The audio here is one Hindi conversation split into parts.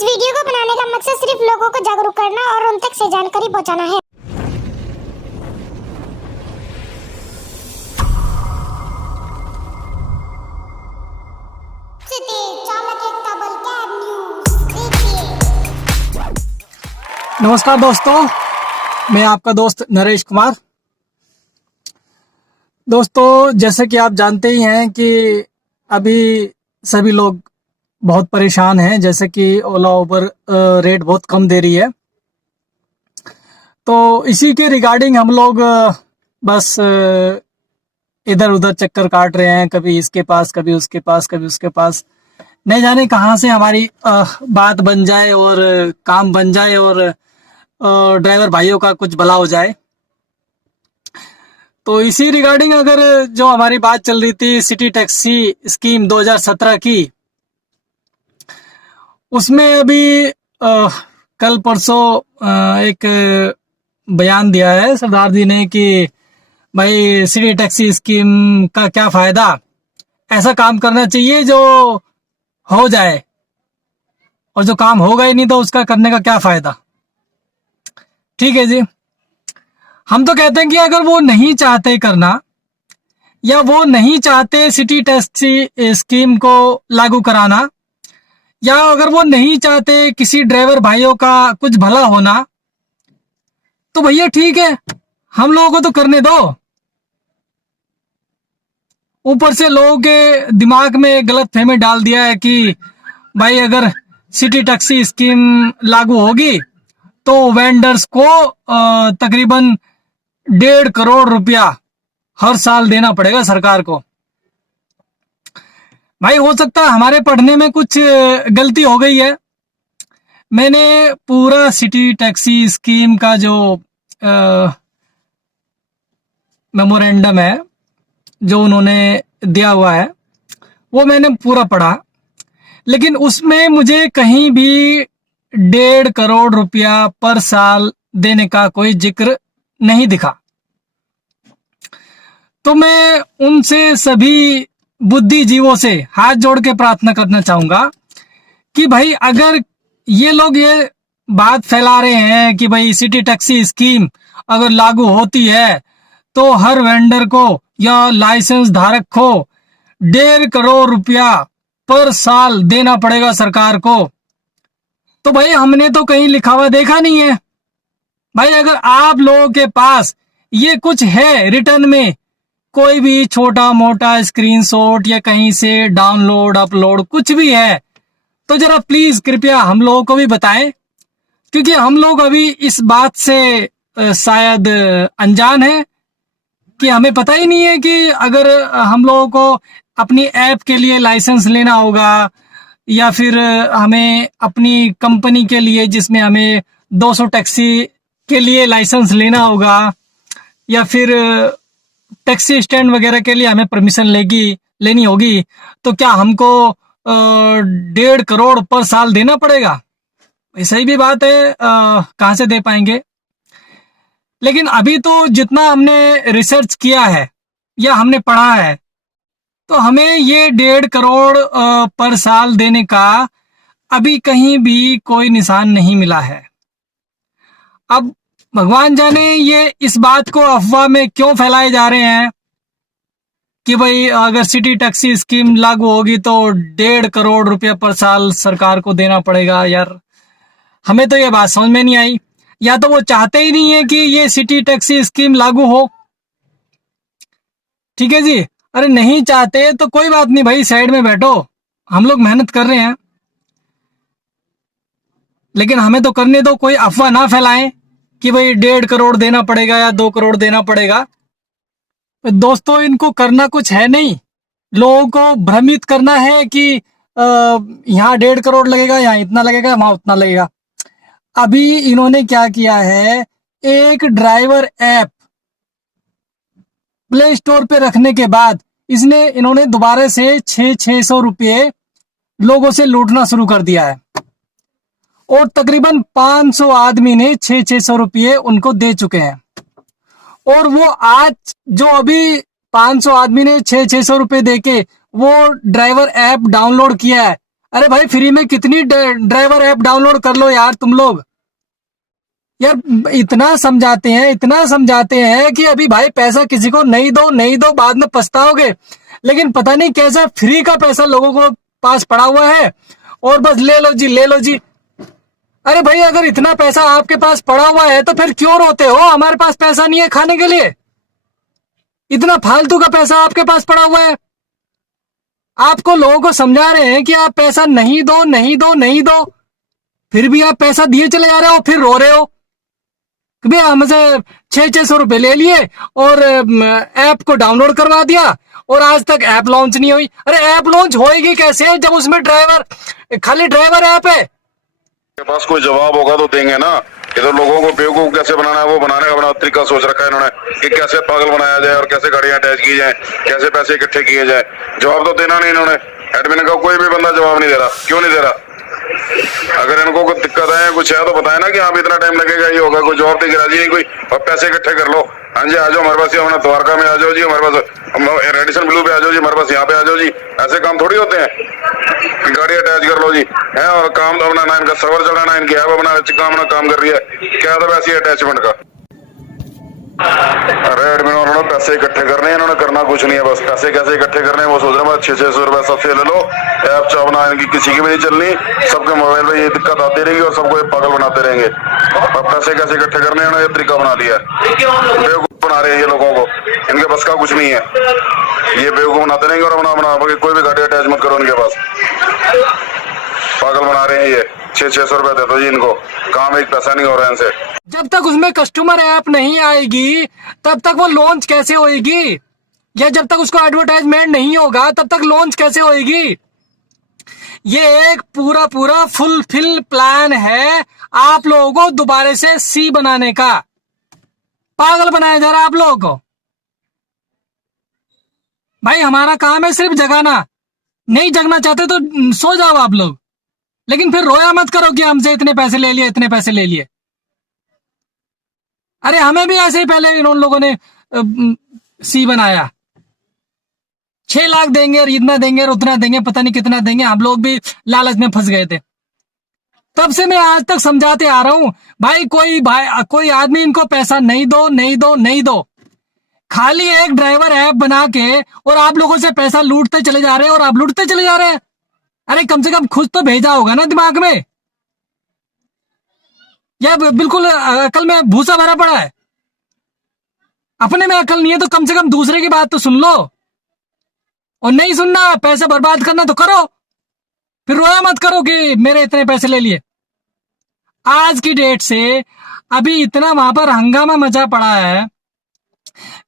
इस वीडियो को बनाने का मकसद सिर्फ लोगों को जागरूक करना और उन तक से जानकारी पहुंचाना है। नमस्कार दोस्तों, मैं आपका दोस्त नरेश कुमार। दोस्तों, जैसे कि आप जानते ही हैं कि अभी सभी लोग बहुत परेशान हैं, जैसे कि ओला उबर रेट बहुत कम दे रही है। तो इसी के रिगार्डिंग हम लोग बस इधर उधर चक्कर काट रहे हैं, कभी इसके पास, कभी उसके पास, कभी उसके पास। नहीं जाने कहाँ से हमारी बात बन जाए और काम बन जाए और ड्राइवर भाइयों का कुछ भला हो जाए। तो इसी रिगार्डिंग अगर जो हमारी बात चल रही थी सिटी टैक्सी स्कीम 2017 की, उसमें अभी कल परसों एक बयान दिया है सरदार जी ने कि भाई सिटी टैक्सी स्कीम का क्या फायदा, ऐसा काम करना चाहिए जो हो जाए, और जो काम होगा ही नहीं तो उसका करने का क्या फायदा। ठीक है जी, हम तो कहते हैं कि अगर वो नहीं चाहते करना या वो नहीं चाहते सिटी टैक्सी स्कीम को लागू कराना, या अगर वो नहीं चाहते किसी ड्राइवर भाइयों का कुछ भला होना, तो भैया ठीक है, हम लोगों को तो करने दो। ऊपर से लोगों के दिमाग में गलत फहमी डाल दिया है कि भाई अगर सिटी टैक्सी स्कीम लागू होगी तो वेंडर्स को तकरीबन 1.5 करोड़ रुपया हर साल देना पड़ेगा सरकार को। भाई हो सकता है हमारे पढ़ने में कुछ गलती हो गई है। मैंने पूरा सिटी टैक्सी स्कीम का जो मेमोरेंडम है जो उन्होंने दिया हुआ है वो मैंने पूरा पढ़ा, लेकिन उसमें मुझे कहीं भी 1.5 करोड़ रुपया पर साल देने का कोई जिक्र नहीं दिखा। तो मैं उनसे सभी बुद्धिजीवों से हाथ जोड़ के प्रार्थना करना चाहूंगा कि भाई अगर ये लोग ये बात फैला रहे हैं कि भाई सिटी टैक्सी स्कीम अगर लागू होती है तो हर वेंडर को या लाइसेंस धारक को 1.5 करोड़ रुपया पर साल देना पड़ेगा सरकार को, तो भाई हमने तो कहीं लिखा हुआ देखा नहीं है। भाई अगर आप लोगों के पास ये कुछ है रिटर्न में, कोई भी छोटा मोटा स्क्रीनशॉट या कहीं से डाउनलोड अपलोड कुछ भी है, तो जरा प्लीज कृपया हम लोगों को भी बताएं, क्योंकि हम लोग अभी इस बात से शायद अनजान है कि हमें पता ही नहीं है कि अगर हम लोगों को अपनी ऐप के लिए लाइसेंस लेना होगा या फिर हमें अपनी कंपनी के लिए जिसमें हमें 200 टैक्सी के लिए लाइसेंस लेना होगा, या फिर टैक्सी स्टैंड वगैरह के लिए हमें परमिशन लेनी होगी, तो क्या हमको 1.5 करोड़ पर साल देना पड़ेगा? सही भी बात है, कहाँ से दे पाएंगे। लेकिन अभी तो जितना हमने रिसर्च किया है या हमने पढ़ा है, तो हमें ये 1.5 करोड़ पर साल देने का अभी कहीं भी कोई निशान नहीं मिला है। अब भगवान जाने ये इस बात को अफवाह में क्यों फैलाए जा रहे हैं कि भाई अगर सिटी टैक्सी स्कीम लागू होगी तो 1.5 करोड़ रुपया पर साल सरकार को देना पड़ेगा। यार हमें तो ये बात समझ में नहीं आई, या तो वो चाहते ही नहीं है कि ये सिटी टैक्सी स्कीम लागू हो। ठीक है जी, अरे नहीं चाहते तो कोई बात नहीं भाई, साइड में बैठो, हम लोग मेहनत कर रहे हैं, लेकिन हमें तो करने दो। कोई अफवाह ना फैलाएं कि भाई 1.5 करोड़ देना पड़ेगा या 2 करोड़ देना पड़ेगा। दोस्तों, इनको करना कुछ है नहीं, लोगों को भ्रमित करना है कि यहाँ 1.5 करोड़ लगेगा, यहाँ इतना लगेगा, वहां उतना लगेगा। अभी इन्होंने क्या किया है, एक ड्राइवर ऐप प्ले स्टोर पे रखने के बाद इन्होंने दोबारा से 600 रुपये लोगों से लूटना शुरू कर दिया है, और तकरीबन 500 आदमी ने 600 रुपये उनको दे चुके हैं। और वो आज जो अभी 500 आदमी ने 600 रुपये देके वो ड्राइवर ऐप डाउनलोड किया है, अरे भाई फ्री में कितनी ड्राइवर ऐप डाउनलोड कर लो यार तुम लोग। यार इतना समझाते हैं कि अभी भाई पैसा किसी को नहीं दो बाद में पछताओगे। लेकिन पता नहीं कैसा फ्री का पैसा लोगों को पास पड़ा हुआ है और बस ले लो जी। अरे भाई अगर इतना पैसा आपके पास पड़ा हुआ है तो फिर क्यों रोते हो हमारे पास पैसा नहीं है खाने के लिए? इतना फालतू का पैसा आपके पास पड़ा हुआ है। आपको लोगों को समझा रहे हैं कि आप पैसा नहीं दो, फिर भी आप पैसा दिए चले जा रहे हो, फिर रो रहे हो कि भाई हमसे 600 रुपए ले लिए और ऐप को डाउनलोड करवा दिया और आज तक ऐप लॉन्च नहीं हुई। अरे ऐप लॉन्च होएगी कैसे जब उसमें खाली ड्राइवर ऐप है? के पास कोई जवाब होगा तो देंगे ना। इधर लोगों को बेवकूफ कैसे बनाना है वो बनाने का अपना तरीका सोच रखा है इन्होंने कि कैसे पागल बनाया जाए और कैसे गाड़ियां अटैच की जाए, कैसे पैसे इकट्ठे किए जाए। जवाब तो देना नहीं इन्होंने। एडमिन का कोई भी बंदा जवाब नहीं दे रहा। क्यों नहीं दे रहा? अगर इनको कोई दिक्कत है कुछ है तो बताए ना कि हाँ इतना टाइम लगेगा, ये होगा। कोई जवाब देकर राजी नहीं कोई। और पैसे इकट्ठे कर लो। हाँ जी आ जाओ हमारे पास, अपना द्वारका में आ जाओ जी, हमारे पास रेडिसन ब्लू पे आ जाओ जी, हमारे पास यहाँ पे आ जाओ जी। ऐसे काम थोड़ी होते हैं। गाड़ी अटैच कर लो जी है और काम अपना ना इनका सर्वर चलाना, इनकी ऐप अपना काम कर रही है। क्या था वैसे अटैचमेंट का? अरे एडमिन उन्होंने पैसे इकट्ठे करने हैं, इन्होंने करना कुछ नहीं है। बस पैसे कैसे इकट्ठे करने हैं वो सोच रहे हैं। बस 600 रुपए सबसे ले लो। ऐप चावना इनकी किसी की भी नहीं चलनी। सबके मोबाइल में ये दिक्कत आती रहेगी और सबको पागल बनाते रहेंगे। और पैसे कैसे इकट्ठे करने हैं ये तरीका बना लिया है। बेवकूफ बना रहे हैं ये लोगों को। इनके बस का कुछ नहीं है। ये बेवकूफ बनाते रहेंगे और अपना कोई भी गाड़ी अटैच मत करो इनके पास। पागल बना रहे हैं ये। 600 रुपए दे दो जी इनको। काम एक पैसा नहीं हो रहा है इनसे। जब तक उसमें कस्टमर ऐप नहीं आएगी तब तक वो लॉन्च कैसे होएगी? या जब तक उसको एडवर्टाइजमेंट नहीं होगा तब तक लॉन्च कैसे होएगी? ये एक पूरा फुलफिल प्लान है आप लोगों को दोबारा से सी बनाने का। पागल बनाया जा रहा है आप लोगों को। भाई हमारा काम है सिर्फ जगाना। नहीं जगना चाहते तो सो जाओ आप लोग, लेकिन फिर रोया मत करो कि हमसे इतने पैसे ले लिए, इतने पैसे ले लिए। अरे हमें भी ऐसे ही पहले इन लोगों ने सी बनाया। 6 लाख देंगे और इतना देंगे और उतना देंगे, पता नहीं कितना देंगे। हम लोग भी लालच में फंस गए थे। तब से मैं आज तक समझाते आ रहा हूं भाई कोई आदमी इनको पैसा नहीं दो। खाली एक ड्राइवर ऐप बना के और आप लोगों से पैसा लूटते चले जा रहे हैं और आप लूटते चले जा रहे हैं। अरे कम से कम खुद तो भेजा होगा ना दिमाग में। या बिल्कुल अकल में भूसा भरा पड़ा है। अपने में अकल नहीं है तो कम से कम दूसरे की बात तो सुन लो। और नहीं सुनना, पैसे बर्बाद करना तो करो, फिर रोया मत करो कि मेरे इतने पैसे ले लिए। आज की डेट से अभी इतना वहां पर हंगामा मचा पड़ा है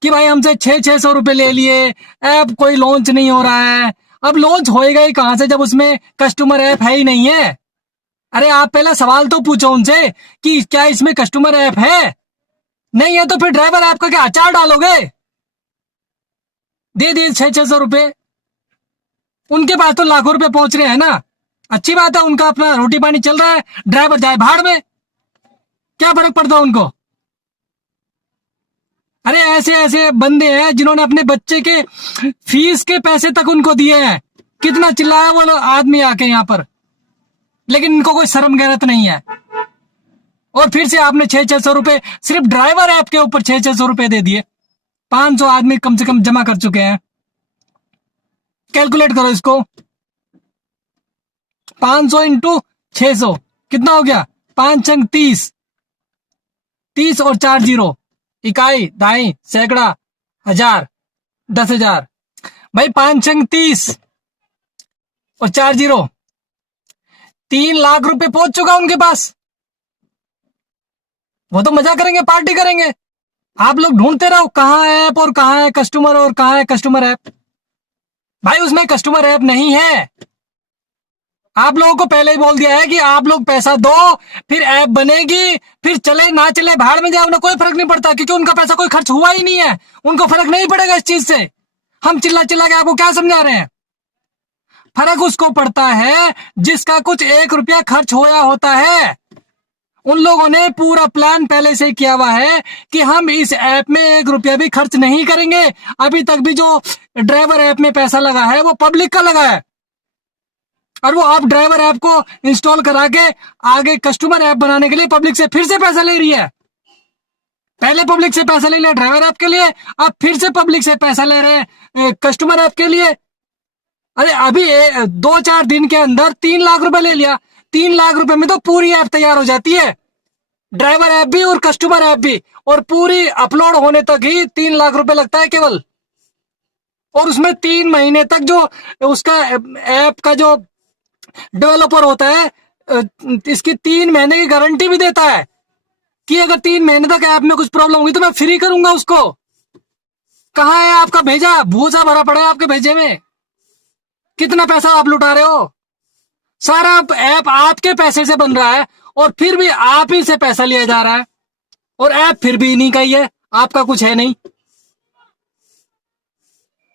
कि भाई हमसे 600 रुपए ले लिए, ऐप कोई लॉन्च नहीं हो रहा है। अब लॉन्च होएगा ही कहां से जब उसमें कस्टमर ऐप है ही नहीं है? अरे आप पहले सवाल तो पूछो उनसे कि क्या इसमें कस्टमर ऐप है? नहीं है तो फिर ड्राइवर ऐप का क्या अचार डालोगे? दे दिए 600 रुपए। उनके पास तो लाखों रुपए पहुंच रहे हैं ना। अच्छी बात है, उनका अपना रोटी पानी चल रहा है। ड्राइवर जाए भाड़ में, क्या फर्क पड़ता है उनको? अरे ऐसे बंदे हैं जिन्होंने अपने बच्चे के फीस के पैसे तक उनको दिए हैं। कितना चिल्लाया वो आदमी आके यहाँ पर, लेकिन इनको कोई शर्म गैरत नहीं है। और फिर से आपने 600 रुपए सिर्फ ड्राइवर ऐप के ऊपर 600 रुपए दे दिए। 500 आदमी कम से कम जमा कर चुके हैं। कैलकुलेट करो इसको। 500 इंटू 600 कितना हो गया? 5 अंक 30, 30 और 4 जीरो, इकाई, दाई, सैकड़ा, हजार, 10,000। भाई 5 अंक 30 और 4 जीरो, 3 लाख रुपए पहुंच चुका उनके पास। वो तो मजा करेंगे, पार्टी करेंगे। आप लोग ढूंढते रहो कहां है ऐप और कहां है कस्टमर और कहां है कस्टमर ऐप। भाई उसमें कस्टमर ऐप नहीं है। आप लोगों को पहले ही बोल दिया है कि आप लोग पैसा दो, फिर ऐप बनेगी, फिर चले ना चले भाड़ में जाए, उन्हें कोई फर्क नहीं पड़ता, क्योंकि उनका पैसा कोई खर्च हुआ ही नहीं है। उनको फर्क नहीं पड़ेगा इस चीज से। हम चिल्ला के आपको क्या समझा रहे हैं? फर्क उसको पड़ता है जिसका कुछ 1 रुपया खर्च होया होता है। उन लोगों ने पूरा प्लान पहले से किया हुआ है कि हम इस ऐप में 1 रुपया भी खर्च नहीं करेंगे। अभी तक भी जो ड्राइवर ऐप में पैसा लगा है वो पब्लिक का लगा है। और वो आप ड्राइवर ऐप को इंस्टॉल करा के आगे कस्टमर ऐप बनाने के लिए पब्लिक से फिर से पैसा ले रही है। पहले पब्लिक से पैसा ले लिया ड्राइवर ऐप के लिए, अब फिर से पब्लिक से पैसा ले रहे हैं कस्टमर ऐप के लिए। अरे अभी 2-4 दिन के अंदर 3 लाख रुपए ले लिया। 3 लाख रुपए में तो पूरी ऐप तैयार हो जाती है, ड्राइवर ऐप भी और कस्टमर ऐप भी, और पूरी अपलोड होने तक ही 3 लाख रुपए लगता है केवल। और उसमें 3 महीने तक जो उसका ऐप का जो डेवलपर होता है इसकी 3 महीने की गारंटी भी देता है कि अगर 3 महीने तक ऐप में कुछ प्रॉब्लम होगी तो मैं फ्री करूंगा उसको। कहाँ है आपका भेजा? भूसा भरा पड़ा है आपके भेजे में। कितना पैसा आप लुटा रहे हो? सारा ऐप आपके पैसे से बन रहा है और फिर भी आप ही से पैसा लिया जा रहा है, और ऐप फिर भी नहीं का ही है, आपका कुछ है नहीं।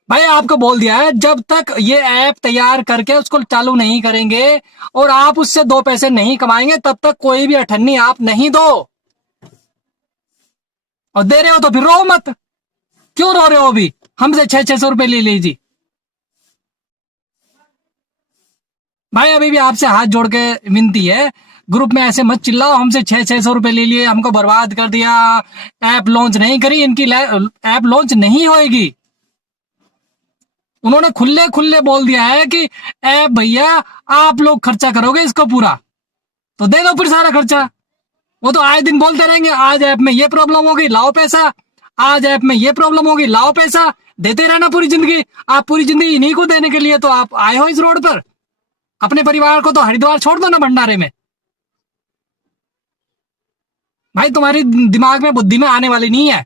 भाई आपको बोल दिया है जब तक ये ऐप तैयार करके उसको चालू नहीं करेंगे और आप उससे 2 पैसे नहीं कमाएंगे तब तक कोई भी अठन्नी आप नहीं दो। और दे रहे हो तो फिर रो मत। क्यों रो रहे हो? अभी हमसे 600 रुपए ले लीजिए। भाई अभी भी आपसे हाथ जोड़ के विनती है, ग्रुप में ऐसे मत चिल्लाओ। हमसे 600 रुपए ले लिए, हमको बर्बाद कर दिया, ऐप लॉन्च नहीं करी। इनकी ऐप लॉन्च नहीं होएगी। उन्होंने खुले खुले बोल दिया है कि ऐप भैया आप लोग खर्चा करोगे इसको पूरा, तो दे दो फिर सारा खर्चा। वो तो आए दिन बोलते रहेंगे आज ऐप में ये प्रॉब्लम होगी लाओ पैसा, आज ऐप में ये प्रॉब्लम होगी लाओ पैसा। देते रहना पूरी जिंदगी। आप पूरी जिंदगी इन्हीं को देने के लिए तो आप आए हो इस रोड पर। अपने परिवार को तो हरिद्वार छोड़ दो ना भंडारे में। भाई तुम्हारी दिमाग में बुद्धि में आने वाली नहीं है।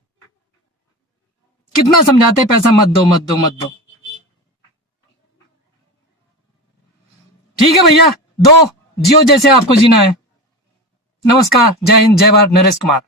कितना समझाते पैसा मत दो मत दो मत दो। ठीक है भैया, दो जियो जैसे आपको जीना है। नमस्कार, जय हिंद, जय भारत। नरेश कुमार।